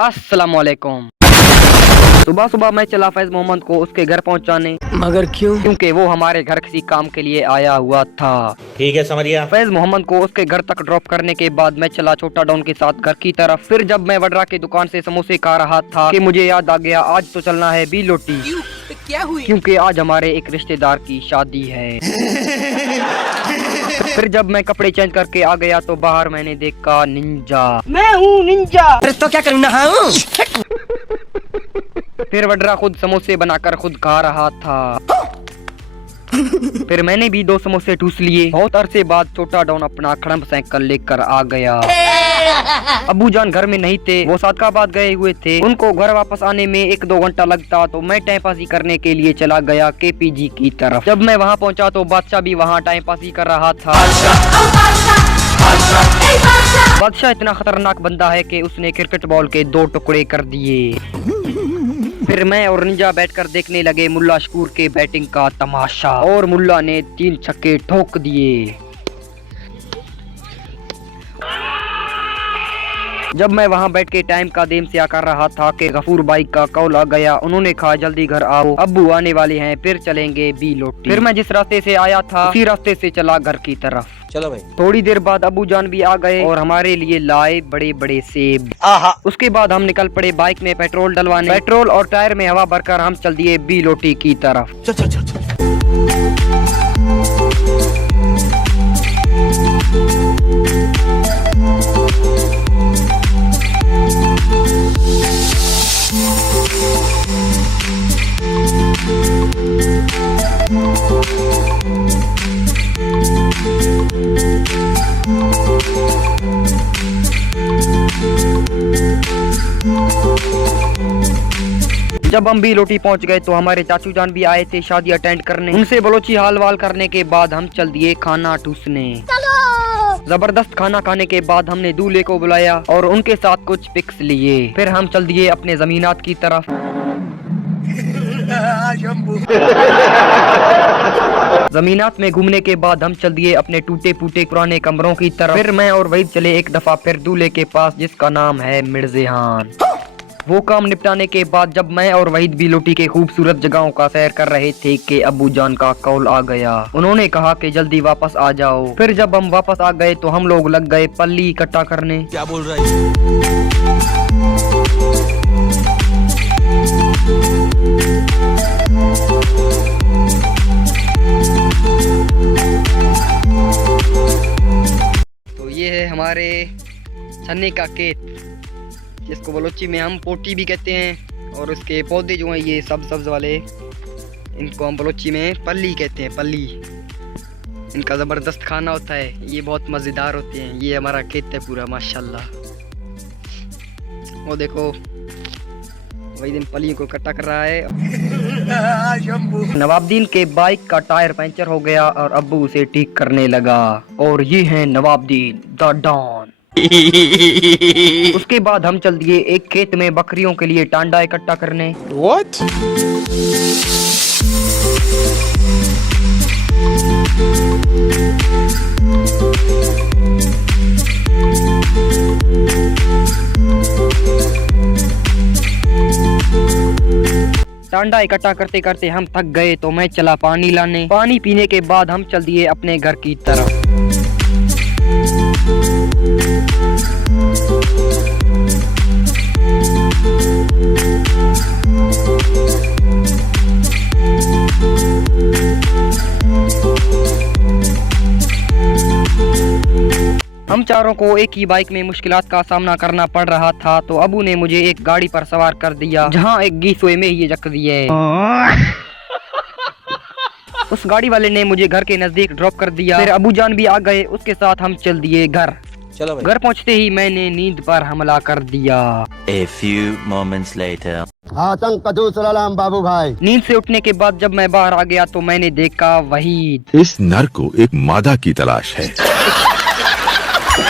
अस्सलाम वालेकुम। सुबह सुबह मैं चला फैज मोहम्मद को उसके घर पहुंचाने, मगर क्यों? क्योंकि वो हमारे घर किसी काम के लिए आया हुआ था। ठीक है, समझ गया। फैज मोहम्मद को उसके घर तक ड्रॉप करने के बाद मैं चला छोटा डॉन के साथ घर की तरफ। फिर जब मैं वडरा की दुकान से समोसे खा रहा था कि मुझे याद आ गया आज तो चलना है बी लोटी। क्या हुई? क्योंकि आज हमारे एक रिश्तेदार की शादी है। फिर जब मैं कपड़े चेंज करके आ गया तो बाहर मैंने देखा निंजा। मैं हूँ निंजा। अरे तो क्या करूँ, नहाऊं? फिर वडरा खुद समोसे बनाकर खुद खा रहा था। फिर मैंने भी 2 समोसे ठूस लिए। बहुत अरसे बाद छोटा डॉन अपना खड़म साइकिल लेकर आ गया। अब्बू जान घर में नहीं थे, वो सादकाबाद गए हुए थे। उनको घर वापस आने में 1-2 घंटा लगता, तो मैं टाइम पास करने के लिए चला गया KPG की तरफ। जब मैं वहाँ पहुँचा तो बादशाह भी वहाँ टाइम पास कर रहा था। बादशाह इतना खतरनाक बंदा है कि उसने क्रिकेट बॉल के 2 टुकड़े कर दिए। फिर मैं और निंजा बैठकर देखने लगे मुल्ला शकूर के बैटिंग का तमाशा, और मुल्ला ने 3 छक्के ठोक दिए। जब मैं वहाँ बैठ के टाइम का देम सिया कर रहा था कि गफूर भाई का कॉल आ गया। उन्होंने कहा जल्दी घर आओ, अब्बू आने वाले हैं, फिर चलेंगे बी लोटी। फिर मैं जिस रास्ते से आया था उसी रास्ते से चला घर की तरफ। चलो भाई। थोड़ी देर बाद अब्बू जान भी आ गए और हमारे लिए लाए बड़े बड़े सेब। उसके बाद हम निकल पड़े बाइक में पेट्रोल डलवाने। पेट्रोल और टायर में हवा भरकर हम चल दिए बी लोटी की तरफ। चल चल चल चल। जब हम बी लोटी पहुंच गए तो हमारे चाचू जान भी आए थे शादी अटेंड करने। उनसे बलोची हाल वाल करने के बाद हम चल दिए खाना ठूसने। जबरदस्त खाना खाने के बाद हमने दूल्हे को बुलाया और उनके साथ कुछ पिक्स लिए। फिर हम चल दिए अपने जमीनात की तरफ। जमीनात में घूमने के बाद हम चल दिए अपने टूटे फूटे पुराने कमरों की तरफ। फिर मैं और वहीद चले एक दफा फिर दूल्हे के पास, जिसका नाम है मिर्जेहान। वो काम निपटाने के बाद जब मैं और वहीद बी लोटी के खूबसूरत जगहों का सैर कर रहे थे कि अब्बू जान का कॉल आ गया। उन्होंने कहा कि जल्दी वापस आ जाओ। फिर जब हम वापस आ गए तो हम लोग लग गए पल्ली इकट्ठा करने। क्या बोल रहा है? तो ये है हमारे चने का खेत, जिसको बलोची में हम पोटी भी कहते हैं। और उसके पौधे जो हैं ये सब्ज वाले, इनको हम बलोची में पल्ली कहते हैं, पल्ली। इनका ज़बरदस्त खाना होता है, ये बहुत मज़ेदार होते हैं। ये हमारा खेत है पूरा माशाल्लाह। वो देखो वही दिन पल्लियों को इकट्ठा कर रहा है। नवाबुद्दीन के बाइक का टायर पंचर हो गया और अब्बू उसे ठीक करने लगा। और ये है नवाबुद्दीन द डॉन। उसके बाद हम चल दिए एक खेत में बकरियों के लिए टांडा इकट्ठा करने। What? टांडा इकट्ठा करते करते हम थक गए तो मैं चला पानी लाने। पानी पीने के बाद हम चल दिए अपने घर की तरफ। हम चारों को एक ही बाइक में मुश्किलात का सामना करना पड़ रहा था, तो अबू ने मुझे एक गाड़ी पर सवार कर दिया जहां एक गीसोए में ही जक दिए। उस गाड़ी वाले ने मुझे घर के नजदीक ड्रॉप कर दिया। फिर अबू जान भी आ गए, उसके साथ हम चल दिए घर। चलो भाई। घर पहुंचते ही मैंने नींद पर हमला कर दिया। A few moments later. सलाम बाबू भाई। नींद से उठने के बाद जब मैं बाहर आ गया तो मैंने देखा वहीद। इस नर को एक मादा की तलाश है।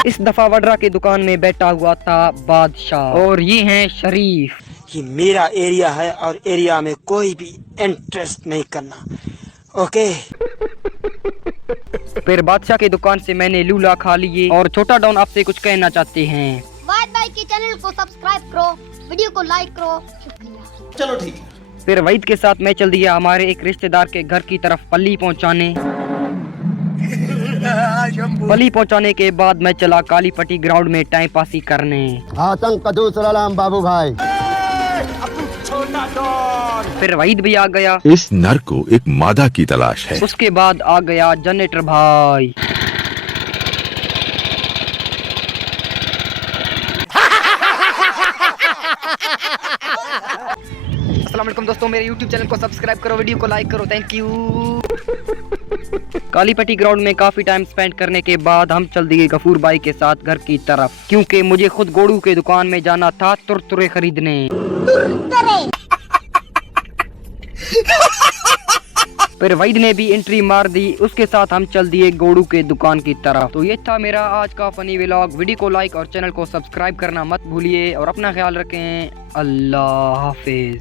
इस दफा वडरा की दुकान में बैठा हुआ था बादशाह, और ये हैं शरीफ। ये मेरा एरिया है और एरिया में कोई भी इंटरेस्ट नहीं करना, ओके? फिर बादशाह की दुकान से मैंने लूला खा लिए। और छोटा डॉन आपसे कुछ कहना चाहते हैं। वाहिद भाई के चैनल को सब्सक्राइब करो, वीडियो को लाइक करो। शुक्रिया। चलो ठीक है। फिर वहीद के साथ मैं चल दिया हमारे एक रिश्तेदार के घर की तरफ पल्ली पहुंचाने। पल्ली पहुंचाने के बाद मैं चला कालीपट्टी ग्राउंड में टाइम पासी करने। आतंक का दूसरा नाम बाबू भाई। फिर वहीद भी आ गया। इस नर को एक मादा की तलाश है। उसके बाद आ गया जनरेटर भाई। अस्सलाम वालेकुम दोस्तों, मेरे YouTube चैनल को सब्सक्राइब करो, वीडियो को लाइक करो, थैंक यू। कालीपट्टी ग्राउंड में काफी टाइम स्पेंड करने के बाद हम चल दिए गफूर भाई के साथ घर की तरफ, क्योंकि मुझे खुद गोड़ू के दुकान में जाना था तुरतुरे खरीदने। फिर वहीद ने भी एंट्री मार दी, उसके साथ हम चल दिए गोड़ू के दुकान की तरफ। तो ये था मेरा आज का फनी व्लॉग। वीडियो को लाइक और चैनल को सब्सक्राइब करना मत भूलिए और अपना ख्याल रखें। अल्लाह हाफिज।